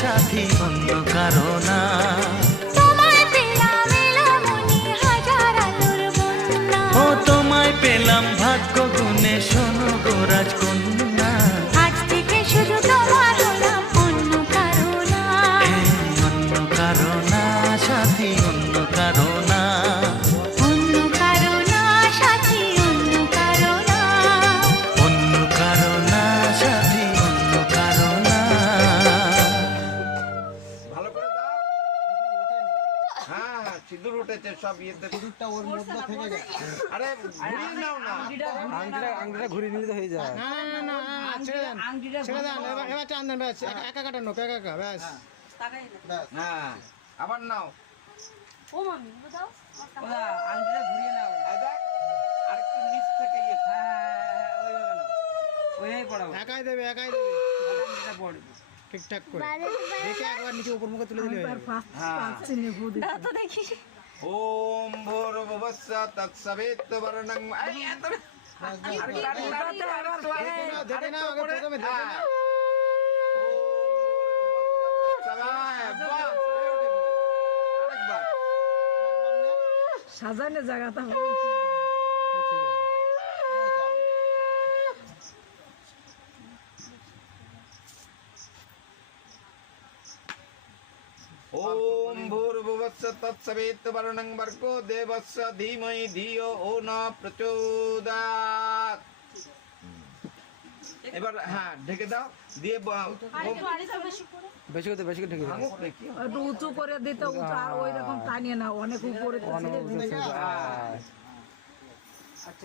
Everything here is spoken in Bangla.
সাথী অন্য কারো না। তোমায় পেলাম এলো মনে হাজার আলোর বন্যা। ও তোমায় পেলাম ভাগ্য গুণে, শোনো গো রাজকন্যা। আজ থেকে শুধু তোমার হলাম অন্য কারো না। অন্য কারো না সাথী, অন্য কারো না। অন্য কারো না সাথী, অন্য কারো না। অন্য কারো না সাথী, অন্য কারো না। ভালো করে দাও। হ্যাঁ সিঁদুর উঠেছে সব ইয়েতে। সিঁদুরটা ওর মধ্যে থেকে যায়। আরে ঘুরিয়ে নাও না। আংটিটা ঘুরিয়ে নিলে তো হয়ে যায়। না না না না, ছেড়ে দেন ছেড়ে দেন, এবার টান দেন, ব্যাস একা কাটানো, একা ব্যাস। ব্যাস। হ্যাঁ আবার নাও। ও মামি ও দাও আংটিটা ঘুরিয়ে নাও। এই দেখ আরেকটু নিচ থেকে ইয়ে। ওইভাবে নাও, ওইভাবে পড়াবো। একাই দেবে আংটিটা পড়বে ঠিকঠাক করে দেখে একবার নিচে উপর মুখে তুলে দিলে হয়ে যাবে। হ্যাঁ তো দেখি ওম ভূর্ভুবস্য তৎসবিতুর্বরেণ্যং। এই এত দেখে নাও আগে প্রথমে দেখে নাও। সাজানো জায়গাটা ঠিক আছে। ओम भूर्भुवस्स तत्सवितुर्वरेण्यं भर्गो देवस्य धीमहि धियो ओ न प्रचोदयात्। এবার হ্যাঁ ঢেকে দাও দিয়ে বেশি করে ঢেকে দাও। একটু উঁচু করে দিতে উঁচু আর ওই রকম টানিয়ে না অনেক উপরে অনেক উঁচু ছিল।